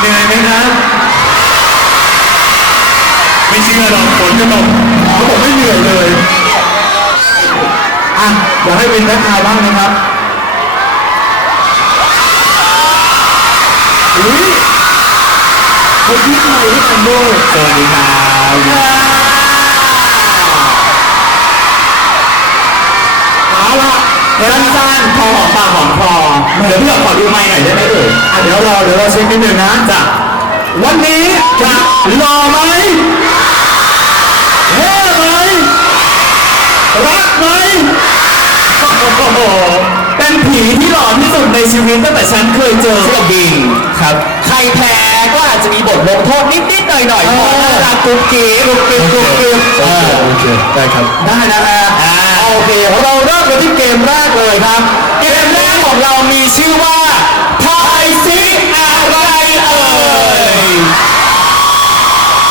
เหนื่อยไหมครับ ไม่เชื่อหรอกฝนจะตกเขาบอกไม่เหนื่อยเลยอะเดี๋ยวให้วินทักทายบ้างนะครับอุ้ยเขายิ้มใหม่ให้กันด้วยสวัสดีครับเอาล่ะ สั้นๆพอหอมปากหอมคอเดี๋ยวพี่ขอดูไมค์หน่อยได้ไหมเอ่ยอะเดี๋ยวรอเดี๋ยวเราเช็คนิดหนึ่งนะจ้ะวันนี้จะหล่อไหมเท่ไหมรักไหมโอ้โหเป็นผีที่หล่อที่สุดในชีวิตตั้งแต่ฉันเคยเจอกับบิงครับ ใครแพ้ก็อาจจะมีบทลงโทษนิดๆหน่อยๆเพราะน่ารักกุ๊กกิ๊กกุ๊กกิ๊กกุ๊กกิ๊กโอเคได้ครับได้นะฮะ โอเค เราเริ่มกันที่เกมแรกเลยครับ เกมแรกของเรามีชื่อว่าทายซิอะไรเอ่ย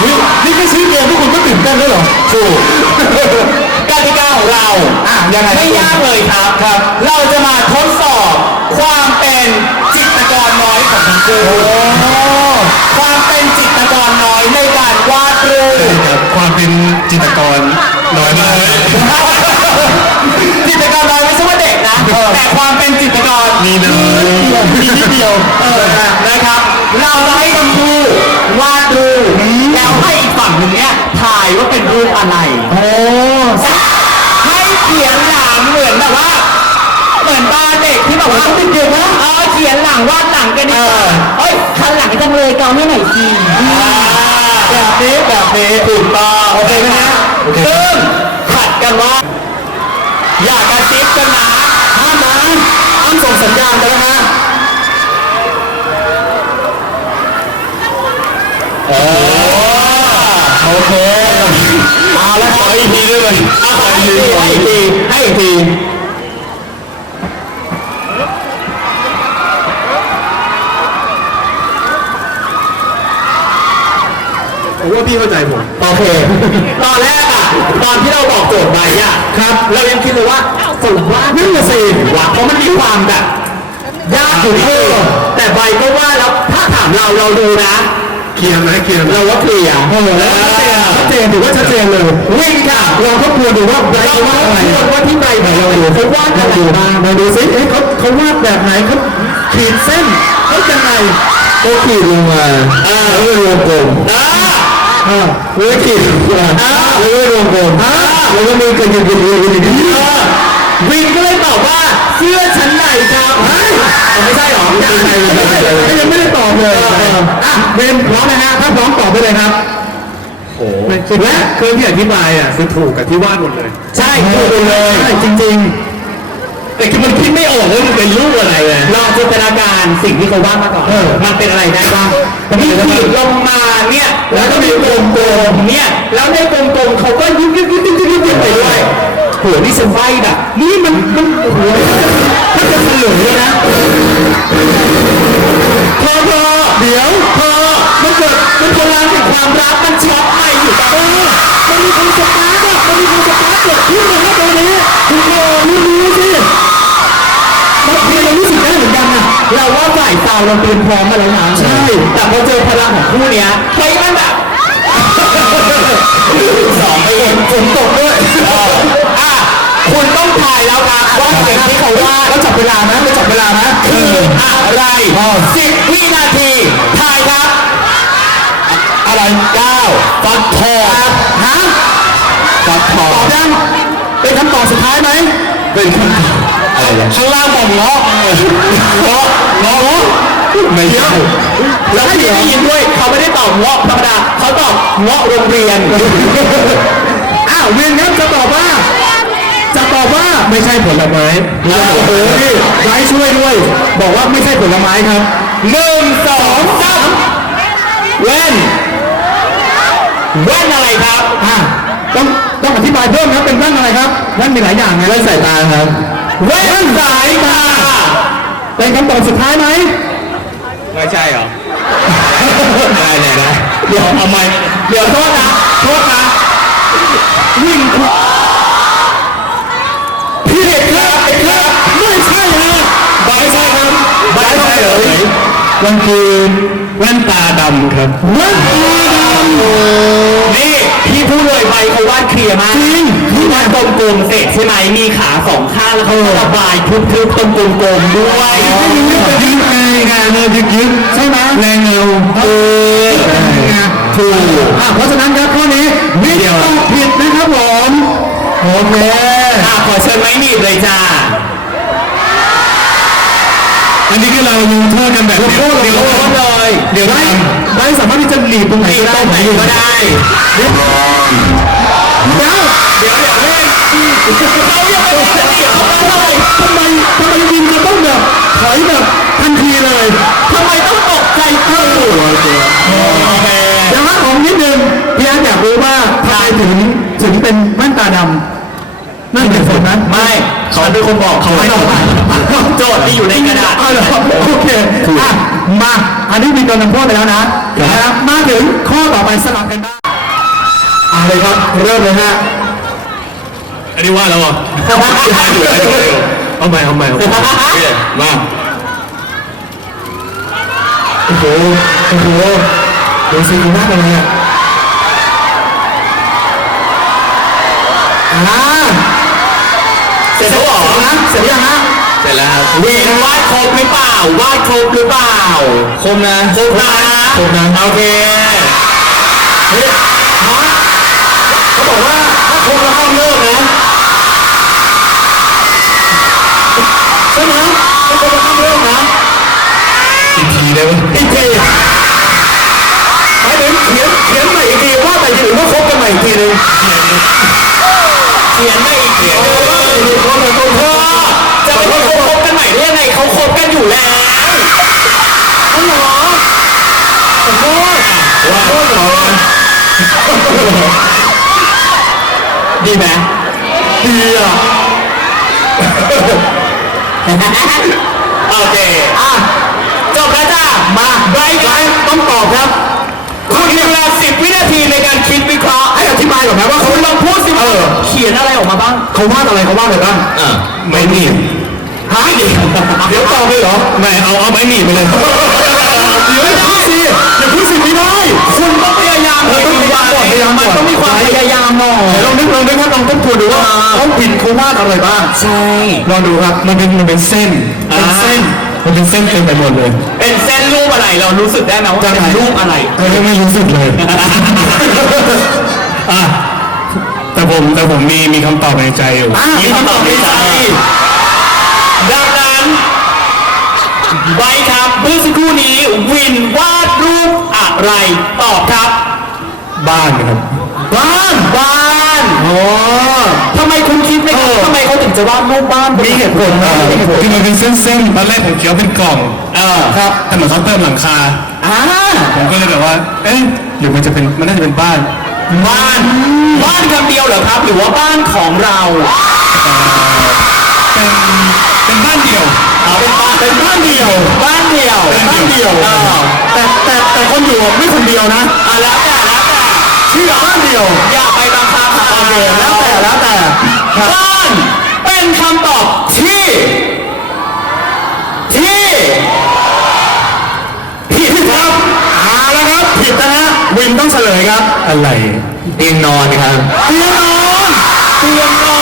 นี่นี่คือชื่อเกมที่คุณก็ตื่นเต้นด้วยเหรอถูกกติกาของเราอะยังไงไม่ยากเลยครับครับเราจะมาทดสอบความเป็นจิตรกรน้อย ของทั้งคู่ความเป็นจิตรกรน้อยในการวาดรูปครับความเป็นจิตรกรน้อยมากจิตรกรน้อยไม่ใช่ว่าเด็กนะแต่ความเป็นจิตรกรมีนะมีนิดเดียวเออนะครับ เราจะให้ทั้งคู่วาดรูปแล้วให้อีกฝั่งหนึ่งเนี่ยถ่ายว่าเป็นรูปอะไรโอ้ให้เขียนหลังเหมือนแบบว่า เหมือนบ้านเด็กที่แบบว่าติดเดียวนะเออเขียนหลังวาดหลังกันดีกว่าเฮ้ยคันหลังจังเลยเกาให้หน่อยสิแบบนี้แบบนี้ถูกต้องโอเคไหมฮะซึ่งขัดกันว่า อย่ากระซิบกันนะห้ามนะห้ามส่งสัญญาณกันนะฮะเออโอเคเอาแล้วขออีกทีด้วยเอาขออีกทีให้อีกทีให้อีกที ผมว่าพี่เข้าใจผมโอเค ตอนแรกอะตอนที่เราบอกโจทย์ไปอะครับ เรายังคิดเลยว่าสูงว่านึ่งสิวะเพราะมันมีความแบบ ยากอยู่เออแต่ใบก็ว่าแล้วถ้าถามเราเราดูนะ เคลียร์ไหมเคลียร์ไหม เราว่าเคลียร์โอ้โหแล้วชัดเจนชัดเจนถือว่าชัดเจนเลยวิ่งค่ะลองทบทวนดูว่าไบรท์เราเขาวาว่าดอะไรว่าที่ใบไหนเราดูเขาวาดอะไรบ้างมาดูซิเอ๊ะเขาเขาวาดแบบไหนเขาขีดเส้นเขายังไงเขาขีดลงมาแล้วก็วงกลม อ่า อ่าแล้วก็ขีดลงมาแล้วก็วงกลแล้วก็มีกระยิบกระยิบกระยิบกระยิบเออวินก็เลยตอบว่าเสื้อชั้นในครับไม่ใช่หรอยังไงยังไม่ได้ตอบเลยอะเบนพร้อมนะฮะถ้าพร้อมตอบไปเลยครับโอ้และเครื่องที่อธิบายอะคือถูกกับที่วาดหมดเลย ใช่ถูกเลยใช่จริง แต่คือมันคิดไม่ออกว่ามันเป็นรูปอะไรเลย ลองจินตนาการสิ่งที่เขาวาดมาก่อน เออมันเป็นอะไรได้บ้างนี่ขีดลงมาเนี่ย แล้วก็มีกลมๆเนี่ย แล้วในกลมๆเขาก็ยุบยุบยุบยุบยุบยุบยุบไปด้วยโหนี่ฉันใบแบบนี่มันมันโอ้โหถ้าจะเฉลยเลยนะพอพอเดี๋ยวพอมันเกิดมันพลังแห่งความรักมันช็อตไปอยู่ตรงนี้มันมีคนสตาร์ทอะมันมีคนสตาร์ทเกิดขึ้นเลยนะตรงนี้คุณ เราเตรียมพร้อมมาแล้วนะใช่ แต่พอเจอพลังของคู่เนี้ยเฮ้ยมันแบบสองไปเองฝนตกด้วยอะคุณต้องถ่ายแล้วครับว่าสิ่งที่เขาว่าแล้วจับเวลาไหมไม่จับเวลาไหมคืออะไรสิบวินาทีถ่ายครับ อะไรเก้าฟักทองฮะฟักทอตอบยังเป็นคำตอบสุดท้ายไหมเป็นคำตอบอะไรข้างล่างบอกเงาะ เงาะเงาะไม่ใช่ แล้วให้ได้ยินด้วยเขาไม่ได้ตอบเงาะธรรมดาเขาตอบเงาะโรงเรียน อ้าววินครับจะตอบว่า จะตอบว่าไม่ใช่ผลไม้โอ้โหนี่ไร้ช่วยด้วย บอกว่าไม่ใช่ผลไม้ครับหนึ่งสองสามแว่นแว่นอะไรครับอะต้องต้องอธิบายเพิ่มครับเป็นแว่นอะไรครับแว่นมีหลายอย่างนะแว่นสายตาครับ แว่นสายตาเป็นคำตอบสุดท้ายไหมไม่ใช่เหรออะไรเนี่ยนะเดี๋ยวเอาไหมเดี๋ยวโทษนะโทษนะวิ่งคุณผิดครับผิดครับไม่ใช่ฮะไม่ใช่ครับไม่ใช่เลยมันคือแว่นตาดำครับแว่นตาดำนี่ พี่พูดเลยไปเขาวาดเคลียร์มากจริงพี่วาดกลมๆเสร็จใช่ไหมมีขาสองข้างแล้วเขาก็ระบายทึบๆตรงกลมๆด้วยยึดยึดไงไงเลยยึดยึดใช่ไหมแรงเงาเออถูกอะเพราะฉะนั้นครับข้อนี้วิทย์ต้องผิดนะครับผมโอเคอะขอเชิญไม้หนีบเลยจ้า อันนี้คือเราลงโทษกันแบบเดี๋ยวเดี๋ยวลงโทษเลย เดี๋ยวได้ได้สามารถที่จะหลีบตรงไหนหนีบก็ตได้รงไหนก็ได้เดี๋ยวเดี๋ยวเดี๋ยวเดี๋ยวเล่นเราอย่าไปเสียเขาเลยทำไมทำไมวินจะต้องแบบถอยแบบทันทีเลยทำไมต้องตกใจเพิ่มโอเคเดี๋ยวว่าผมนิดนึงพี่อาร์ตอยากรู้ว่าทำไมถึงถึงเป็นแว่นตาดำนั่นเป็นผลนั้นไม่ เขาเป็นคนบอกเขาไม่ต้องโจทย์ที่อยู่ในกระดาษอ้าวเหรอโอเคอะมาอันนี้มีตัวนำโทษไปแล้วนะนะครับมาถึงข้อต่อไปสลับกันบ้างเอะไรครับเริ่มเลยฮะอันนี้ว่าแล้วอะเอาใหม่เอาใหม่เอาใหม่มาโอ้โหโอ้โหดูสิดูหน้าเป็นไงอะอ่า เสร็จแล้วเหรอนะเสร็จยังฮะเสร็จแล้วครับวีนวาดครบหรือเปล่าวาดครบหรือเปล่าคมนะครบนะครบนะโอเคเฮ้ยฮะเขาบอกว่าถ้าครบแล้วห้ามเลิกนะใช่ไหมถ้าครบแล้วห้ามเลิกนะอีกทีได้ไหมอีกทีหมายถึงเขียนเขียนใหม่อีกทีว่าใหม่อีกทีหรือว่าครบกันใหม่อีกทีหนึงเขียนไม่อีกเขียน จะไปคบกันใหม่ได้ยังไงเขาคบกันอยู่แล้วอ๋อเหรอขอโทษว่โทษเหรอดีไหมดีอะโอเคอะจบแล้วจ้ามาไบรท์ต้องตอบครับ ธิบายก่อนไหมว่าเขาคุณลองพูดสิว่าเออเขียนอะไรออกมาบ้าง เขาวาดอะไรเขาวาดอะไรบ้างอะไม่หนีบฮะเดี๋ยวตอบเลยเหรอไม่เอาเอาไม่หนีบไปเลยเดี๋ยวอย่าพูดสิอย่าพูดสิไม่ได้คุณต้องพยายามเออต้องพยายามก่อนพยายามก่อนมันต้องมีความพยายามหน่อยเดี๋ยวลองนึกลองนึกครับลองทบทวนดูว่าเขาผิดเขาวาดอะไรบ้างใช่ลองดูครับมันเป็นมันเป็นเส้นเป็นเส้นมันเป็นเส้นเต็มไปหมดเลย เป็นเส้นรูปอะไรเรารู้สึกได้ไหมว่าเป็นรูปอะไรเรายังไม่รู้สึกเลย อะแต่ผมแต่ผมมีมีคำตอบในใจอยู่อะมีคำตอบในใจดังนั้นไว้ครับเมื่อสักครู่นี้วินวาดรูปอะไรตอบครับ บ้านครับ บ้านบ้านอ๋อทำไมคุณคิดไหมครับทำไมเขาถึงจะวาดรูปบ้านมีเหตุผลนะอ่ามีเหตุผลคือมันเป็นเส้นๆตอนแรกผมเขียวเป็นกล่องเออครับแต่เหมือนเขาเติมหลังคาอ่าผมก็เลยแบบว่า เอ๊ะหรือมันจะเป็นมันน่าจะเป็นบ้าน บ้านบ้านคำเดียวเหรอครับ หรือว่าบ้านของเราเป็นเป็นบ้านเดี่ยวเอาเป็นบ้านเป็นบ้านเดียว บ้านเดียวเป็นบ้านเดียวเออแต่แต่แต่คนอยู่ไม่คนเดียวนะอะแล้วแต่แล้วแต่ชื่อบ้านเดียว อย่าไปบังคับโอเคแล้วแต่แล้วแต่ครับบ้านเป็นคำตอบที่ ที่ผิดครับเอาละครับผิดนะฮะ วินต้องเฉลยครับ อะไรเตียงนอนครับเตียงนอนเตียงนอ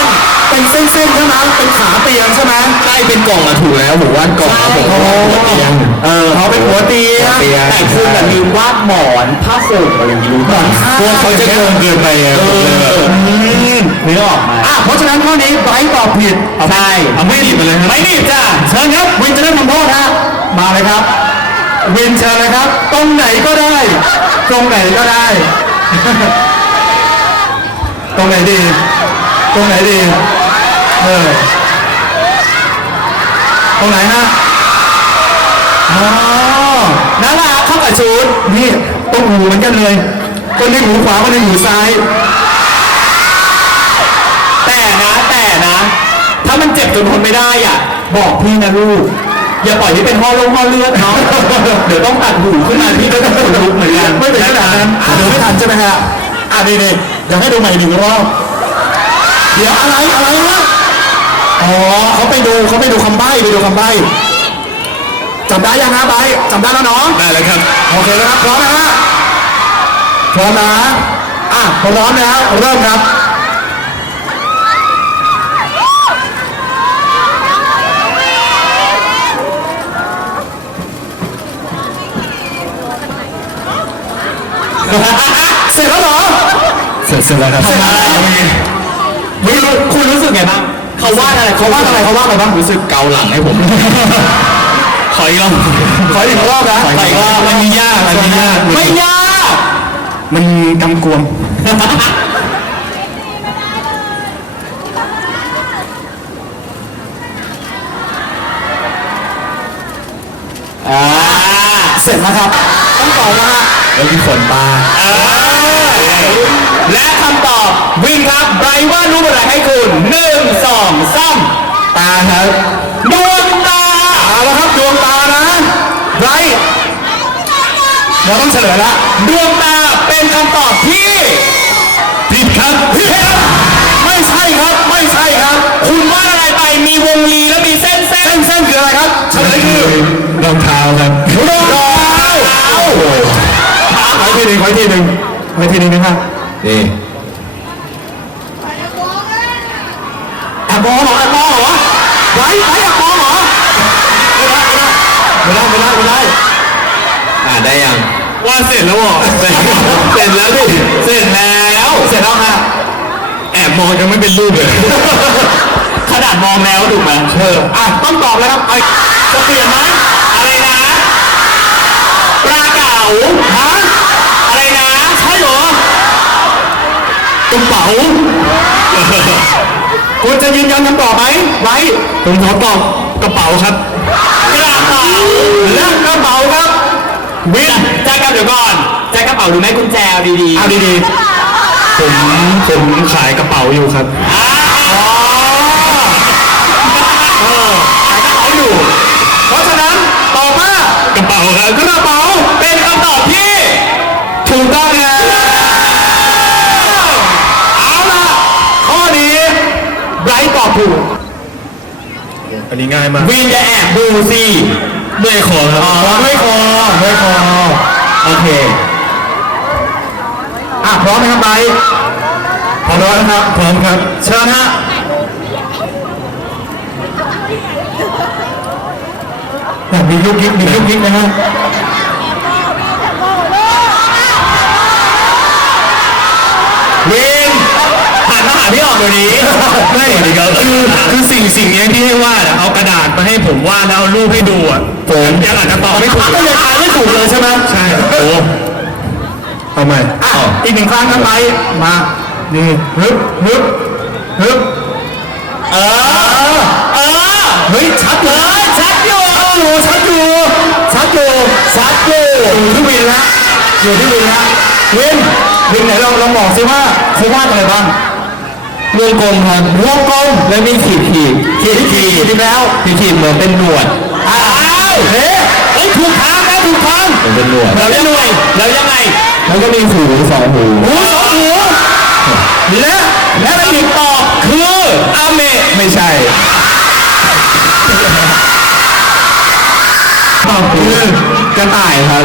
น เป็นเส้นๆใช่ไหมเป็นขาเตียงใช่ไหมใช่เป็นกล่องอะถูกแล้วผมวาดกล่องแล้วผมวาดหัวเตียงเออเขาเป็นหัวเตียงเตียงแต่คุณแบบมีวาดหมอนผ้าห่มอะไรอย่างนี้รู้ป่ะพวกเขาจะโกงเกินไปไงผมเลยแบบนึกออกไหมอะเพราะฉะนั้นข้อนี้ไบรท์ตอบผิดใช่เอาไม่หนีบไปเลยครับไม่หนีบจ้ะเชิญครับวินจะได้ทำโทษฮะมาเลยครับ วินเชิญเลยครับ ตรงไหนก็ได้ ตรงไหนก็ได้ ตรงไหนดี ตรงไหนดี เออ ตรงไหนฮะ อ๋อน่ารักเข้ากับชุดนี่ตรงหูเหมือนกันเลย คนหนึงหูขวาคนหนึงหูซ้าย แต่นะแต่นะ ถ้ามันเจ็บจนทนไม่ได้อะ บอกพี่นะลูก อย่าปล่อยให้เป็นห่อลงห่อเลือดเนาะเดี๋ยวต้องตัดหูขึ้นมาพี่ก็ต้องขนลุกเหมือนกันไม่เป็นขนาดนั้นเดี๋ยวไม่ทันใช่ไหมฮะอะนี่นี่อยากให้ดูใหม่หนึ่งรอบเดี๋ยวอะไรอะไรฮะอ๋อเขาไปดูเขาไปดูคำใบ้ไปดูคำใบ้จำได้ยังฮะไบร์ทจำได้แล้วเนาะได้เลยครับโอเคนะครับพร้อมนะฮะพร้อมนะอะพร้อมแล้วเริ่มครับ เสร็จแล้วเหรอเสร็จเสร็จแล้วครับเสร็จแล้วไม่รู้คุณรู้สึกไงบ้างเขาวาดอะไรเขาว่าอะไรเขาว่าอะไรบ้างรู้สึกเกาหลังให้ผม ขออีกรอบขออีกรอบนะขออีกรอบมันมียากมันมียาก ไม่ยาก มันกำกวม อ่า เสร็จแล้วครับ ต้องตอบนะฮะ แล้ว มีขนตาเออและคำตอบวินครับไบรท์วาดรูปอะไรให้คุณหนึ่งสองสามตาครับดวงตาเอาละครับดวงตานะไรเราต้องเฉลยละดวงตาเป็นคำตอบที่ผิดครับผิดครับไม่ใช่ครับไม่ใช่ครับ คุณวาดอะไรไปมีวงรีแล้วมีเส้นเส้นเส้นเส้นคืออะไรครับเฉลยคือรองเท้าครับรองเท้าไว้ ทีหนึ่งไว้ทีหนึ่งไว้ทีหนึ่งนะครับนี่แอบมองเหรอแอบมองเหรอไว้ไว้แอบมองเหรอไม่ได้ไม่ได้ไม่ได้ไม่ได้อ่าได้ยังว่าเสร็จแล้วเหรอเสร็จเสร็จแล้วดิเสร็จแล้วเสร็จแล้วฮะแอบมองยังไม่เป็นรูปเลย ขนาดมองแล้วถูกไหมเอออะต้องตอบแล้วครับไอ้จะเปลี่ยนไหมอะไรนะปลาเก๋าฮะ ระเป๋า คุณจะยืนยันคำตอบไหมไว้ผมขอตอบกระเป๋าครับ กระเป๋าและกระเป๋าครับวินแจ็คกับเดี๋ยวก่อนแจ็คกระเป๋าหรือไม่กุญแจเอาดีๆเอาดีผมผมขายกระเป๋าอยู่ครับๆเขาอยู่ เพราะฉะนั้นตอบว่ากระเป๋าครับกระเป๋าเป็นคำตอบที่ถูกต้องไงเตอบถูกอันนี้ง่ายมากวินจะแอบดูสิเมื่อยคอครับไม่คอไม่คอโอเคอะพร้อมไหมครับไบรท์พร้อมแล้วนะครับพร้อมครับเชิญฮะแบบมียุกยิกมียุกยิกนะฮะ นมาหาพี่ออกเดี๋ยวนี้ ไม่ดีครับคือคือสิ่งสิ่งเนี้ยที่ให้วาดอะเอากระดาษมาให้ผมวาดแล้วเอารูปให้ดูอะผมยังอาจจะตอบไม่ถูกก็ยังทายไม่ถูกเลยใช่ไหมใช่โอ้เอาใหม่อะอีกหนึ่งครั้งครับไบรท์มานี่ฮึบฮึบฮึบเออเออเฮ้ยชัดเลยชัดอยู่อยู่ชัดอยู่ชัดอยู่ชัดอยู่อยู่ที่วินนะอยู่ที่วินนะวินวินไหนลองลองบอกสิว่าเขาวาดอะไรบ้าง วงกลมครับวงกลมแล้วมีขีดขีดขีดขีดขีดแล้วขีดขีดเหมือนเป็นหนวดอ้าวเฮ้เฮ้ยถูกทางนะถูกทางเหมือนเป็นหนวดแล้วยังไงแล้วยังไงแล้วก็มีหูสองหูหูสองหูและและอะไรอีกตอบคืออาเมะไม่ใช่ตอบคือกระต่ายครับ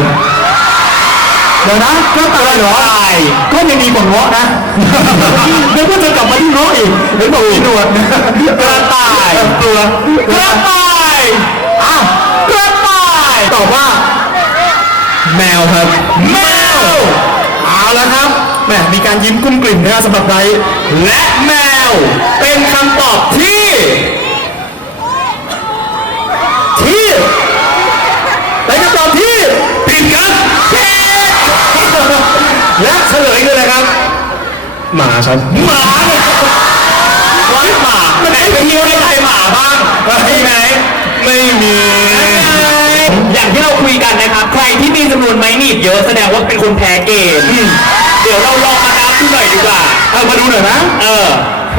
เดี๋ยวนะก็ตายเหรอตายก็ยังดีกว่าเงาะนะนึกว่าจะกลับมาที่เงาะอีกเห็นบอกมีหนวดกระต่ายตัวกระต่ายอ้าวกระต่ายตอบว่า แมวครับแมวเอาละครับแหมมีการยิ้มกุ้มกลิ่มนะครับสำหรับไบรท์และแมว เป็นคำตอบที่ ที่เป็นคำตอบที่ผิดครับผิดและเฉลยคืออะไรครับ หมาครับหมาเนี่ยว้ายหมามันไหนไปเที่ยวในใจหมาบ้างมีไหมไม่มี อย่างที่เราคุยกันนะครับ ใครที่มีจำนวนไม้หนีบเยอะแสดงว่าเป็นคนแพ้เกมเดี๋ยวเราลองมานับดูหน่อยดีกว่า เอามาดูหน่อยนะ เออ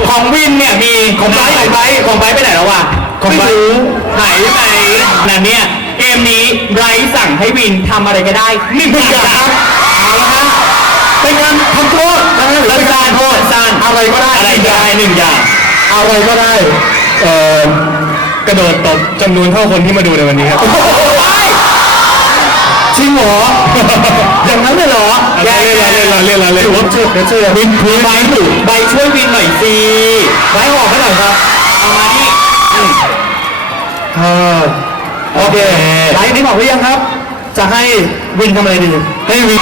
ของวินเนี่ยมีของไบร์ทของไบร์ทของไบร์ทไปไหนแล้ววะของไบร์ท หายไปไหนนั่นเนี่ย เกมนี้ไบร์ทสั่งให้วินทำอะไรก็ได้หนึ่งอย่างเอาละฮะ็นการทำโทษนะหรือเป็นการโทษสั้อะไรก็ได้อะไรก็ได้หนึ่งอย่างอะไรก็ได้เอ่อกระโดดตบจำนวนเท่าคนที่มาดูในวันนี้ครับจริงเหรออย่างนั้นเลยเหรอเล่นเล่นเล่นเล่นเล่นถือว่าเชื่นเชื่อวินพื้นใบใบช่วยวินหน่อยสิใบออกไห้หน่อยครับเอามานี่อโอเคไลน์นี้บอกหรือยังครับ จะให้วินทำอะไรดีให้วิน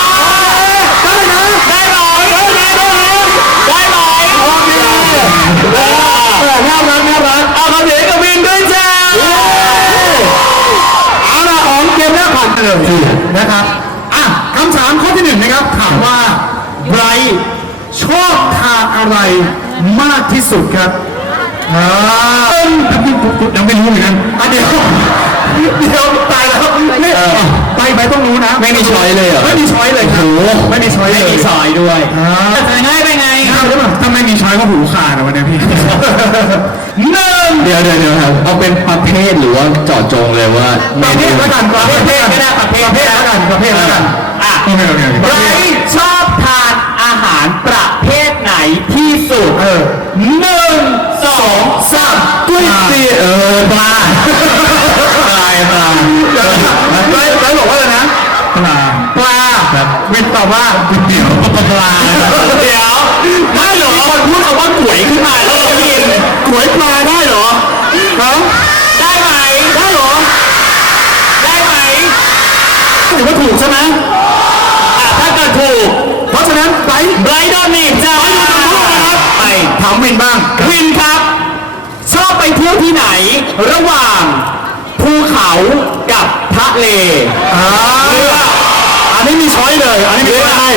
น่ารักน่ารักเอาคำเด็กกับวินด้วยจ้าเอาละของเกมแรกผ่านไปเลยนะครับอะคำถามข้อที่หนึ่งนะครับถามว่าไรชอบทานอะไรมากที่สุดครับ อ่ายังไม่รู้เหมือนกันอะเดี๋ยวเดี๋ยวตายแล้วเนี่ยไปไปต้องรู้นะไม่มีช้อยเลยเหรอไม่มีช้อยเลยครับไม่มีช้อยเลยไม่มีสอยด้วยแต่จะง่ายไปไงง่ถ้าไม่มีช้อยก็หูขาดนะวันนี้พี่ หนึ่ง เดี๋ยวเดี๋ยวเดี๋ยวครับเอาเป็นประเภทหรือว่าเจาะจงเลยว่าประเภนูทละกันประเภทก็ได้ประเภทประเภทละกันประเภทละกันอะใครชอบทานอาหารประเภทไหนที่สุดเออหนึ่ง สองสามก๋วยเตี๋เออปลาปลายลาไล่ไล่บอกว่าอะไรนะปลาปลาครับวินตอบว่าก๋วยเดี๋ยวปลาเดี๋ยวได้หรอคนพูดคำว่าก๋วยขึ้นมาแล้วได้ยินก๋วยปลาได้หรอฮะได้ไหมได้หรอได้ไหมถือว่าถูกใช่ไหมถ้าเกิดถูก เพราะฉะนั้นไบรท์ไบรท์ดอนนี่จะไปไปถามวินบ้างวินครับ ชอบไปเที่ยวที่ไหน ระหว่างภูเขากับทะเลอันนี้มีช้อยเลย อันนี้มีช้อย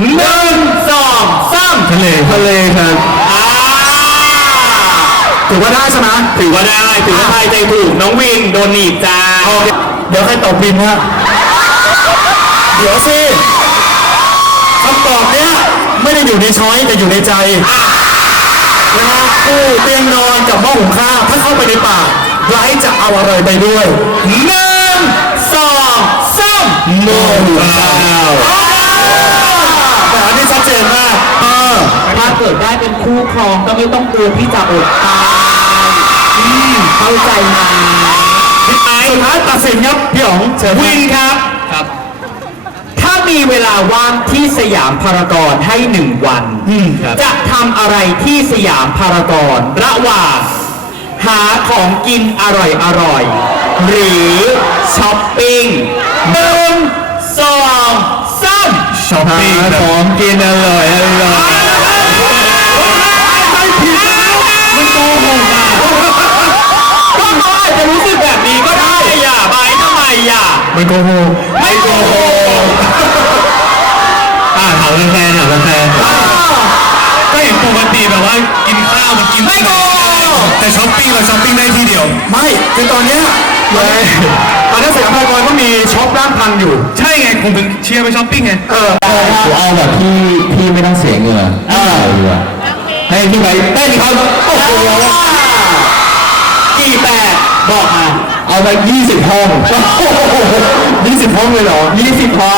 ใหนึ่งสองสามทะเลทะเลครับถือว่าได้ใช่ไหมถือว่าได้ถือว่าทยใจถูกน้องวินโดนหนีบจ้าเดี๋ยวใครตอบวินฮะเดี๋ยวสิำตอบเนี้ยไม่ได้อยู่ในช้อยแต่อยู่ในใจนะฮะคู่เตียงนอนกับหม้อหุงข้าวถ้าเข้าไปในป่าไบรจะเอาอะไรไปด้วยหนึ่งสองสามหม้อหุงข้าวแต่อันนี้ชัดเจนมากเออถ้าเกิดได้เป็นคู่ครองก็ไม่ต้องกลัวที่จะอดตายอืมเข้าใจไหมสุดท้ายตัดสินครับพี่อ๋งเชิวินครับ มีเวลาว่างที่สยามพารากอนให้หนึ่งวันจะทำอะไรที่สยามพารากอนระหว่างหาของกินอร่อยอร่อยหรือช้อปปิ้งหนึ่งสองสามช้อปปิ้งของกินอร่อยอร่อยมันโกหกอ่ก็เขาอาจจะรู้สึกแบบนี้ก็ได้อย่าไปทำไมอะไม่โกหก ไม่โกหก เป็นแฟนอะเป็นแฟนก็เห็นปกติแบบว่ากินข้าวมันกินไม่โกแต่ช้อปปิ้งเราช้อปปิ้งได้ที่เดียว ไม่คือตอนเนี้ยตอนนี้สยามภารากอนก็มีช็อปร้านพันอยู่ ใช่ไงผมถึงเชียร์ไปช้อปปิ้งไงเออผมเอาแบบที่ที่ไม่ต้องเสียเงินอ่าดีกว่ให้พี่ไปได้นครับโอ้โหกี่แปดบอกมาเอาไสิบห้องยี่สิบห้องเลยเหรอยี่สิบห้อง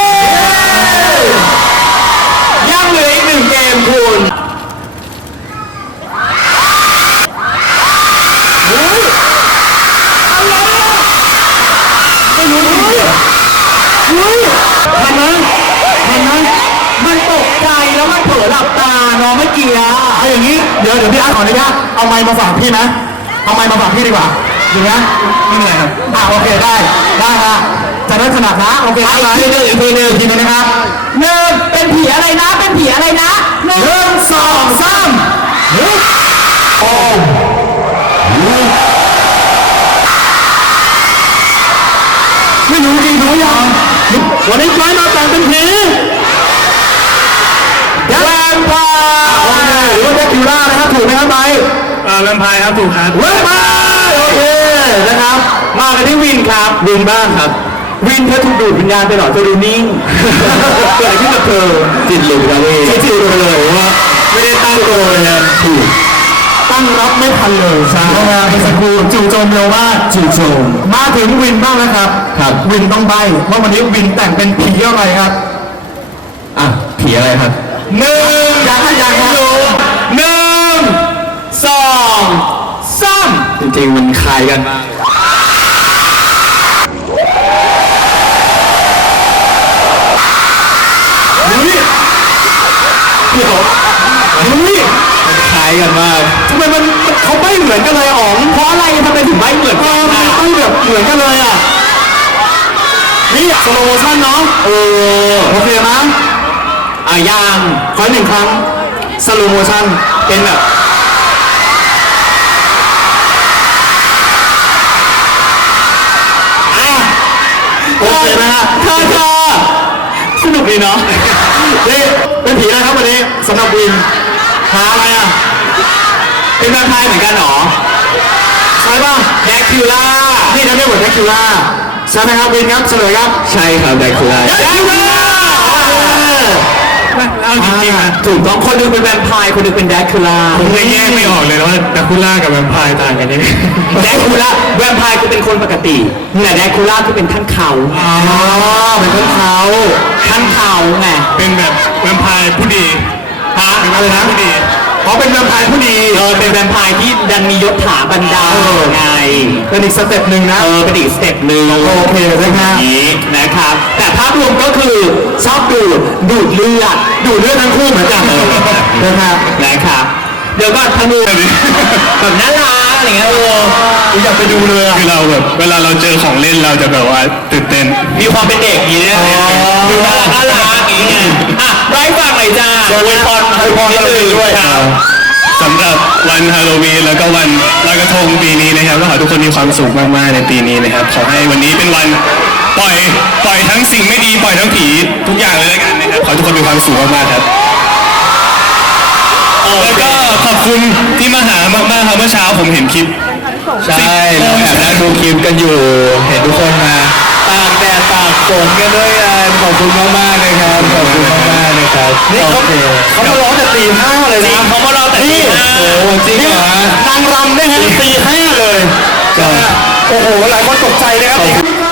ยังเหลืออีกหนึ่งเกมคุณทันไหมทันไหมมันตกใจแล้วมันเผลอหลับตาน้องเมื่อกี้อะเอาอย่างนี้ เดี๋ยวเดี๋ยวพี่อาร์ตขออนุญาตเอาไมค์มาฝากพี่นะเอาไมค์มาฝากพี่ดีกว่า เดี๋นะไม่เหนื่อยครับอะโอเคได้ได้ฮะจะได้สนับนะโอเคครับทีหนึ่งอีกทีหนึ่งทีนึงนะครับหนึ่งเป็นผีอะไรนะ เป็นผีอะไรนะหนึ่งสองสามเฮ้ยโอ้ไม่รู้จริงรู้ยังวันนี้จ้อยมาแต่งเป็นผีแวมไพร์หรือว่าแดร็กคิวล่านะครับถูกไหมครับไบแวมไพร์ครับถูกครับแวมไพร์ โอเคนะครับ มากันที่วินครับวินบ้างครับ วินเธอถูกดูดวิญญาณไปเหรอเธอดูนิ่งเกิดอะไรขึ้นกับเธอจิตหลุดครับพี่จิตๆเลยว่าไม่ได้ตั้งตัวเลยนะถูกตั้งรับไม่ทันเลยใช่ไหมเมื่อสักครู่จู่โจมเร็วมากจู่โจมมาถึงวินบ้างนะครับครับวินต้องใบว่าวันนี้วินแต่งเป็นผีอะไรครับอะผีอะไรครับหนึ่งอยากให้อยากให้รู้หนึ่งสองสาม จริงๆมันคล้ายกันมากดูนี่เดี๋ยวดูนี่มันคล้ายกันมากทำไมมันเขาไม่เหมือนกันเลยอ๋องเพราะอะไรทำไมถึงไม่เหมือนเอกัอนมันอะไม่แบบเหมือนกันเลยอะ นี่สโลโมชั่นเนาะเออโอเคไหมอะยังขอหนึ่งครั้งสโลโมชั่นเป็นแบบอะ โอ เลยนะฮะเธอเธอสนุกดีเนาะนี่เป็นผีอะไรครับวันนี้สำหรับวินหาอะไรอะเป็นแวมไพร์เหมือนกันเหรอใช่ป่ะแดกคิวล่านี่นะเนี่ยเหมือนแดคิวล่าใช่ไหมครับวินครับเฉลยครับ ใช่ครับแดคูล่าแดกคิวล่า เอาจริงๆนะถูกต้องคนหนึงเป็นแวมไพร์คนหนึงเป็นแดกคิวล่าผมยังแยกไม่ออกเลยนะว่าดาคูล่ากับแวมไพร์ต่างกันยังไง แดกคูล่าแวมไพร์คือเป็นคนปกติแต่แดกคูล่าคือเป็นท่านเขาอ๋อเป็นคนเขา ท่านเขาไงเป็นแบบแวมไพร์ผู้ดีฮะเป็นแวมไพร์ผู้ดี เขาเป็นแวมไพร์ผู้ดีเออเป็นแวมไพร์ที่ดันมียศถาบรรดาไงเป็นอีกสเต็ปหนึ่งนะ เออเป็นอีกสเต็ปหนึ่งโอเคเลยครับนี้นะครับ แต่ภาพรวมก็คือชอบดูดดูดเลือดดูเรื่องทั้งคู่เหมือนกันนะครับนะครับเดี๋ยวก่อนธนูแบบน่ารักอะไรเงี้ยเอออยากไปดูเลยอะคือเราแบบเวลาเราเจอของเล่นเราจะแบบว่าตื่นเต้น มีความเป็นเด็กอย่างนี้เนี่ยดูน่ารักน่ารักอย่างเงี้ยอะไร้ฝากหน่อยจ้าอวยพรอวยพรกันเลยด้วยครับสำหรับวันฮาโลวีนแล้วก็วันลอยกระทงปีนี้นะครับก็ขอให้ทุกคนมีความสุขมากๆในปีนี้นะครับขอให้วันนี้เป็นวันปล่อยปล่อยทั้งสิ่งไม่ดีปล่อยทั้งผีทุกอย่างเลยแล้วกันนะครับขอให้ทุกคนมีความสุขมากๆครับ แล้วก็ขอบคุณที่มาหามากๆครับเมื่อเช้าผมเห็นคลิป ใช่เราแอบนั่งดูคลิปกันอยู่ เห็นทุกคนมาตากแดดตากฝนกันด้วยกันขอบคุณมากๆเลยครับขอบคุณมากๆเลยครับนี่เขาโอเคเขามาร้องแต่ตีห้าเลยจริงนะเขามารอแต่ตีห้าโอ้จริงเหรอฮะนางรำได้ฮะตีห้าเลยก็โอ้โหหลายคนตกใจนะครับ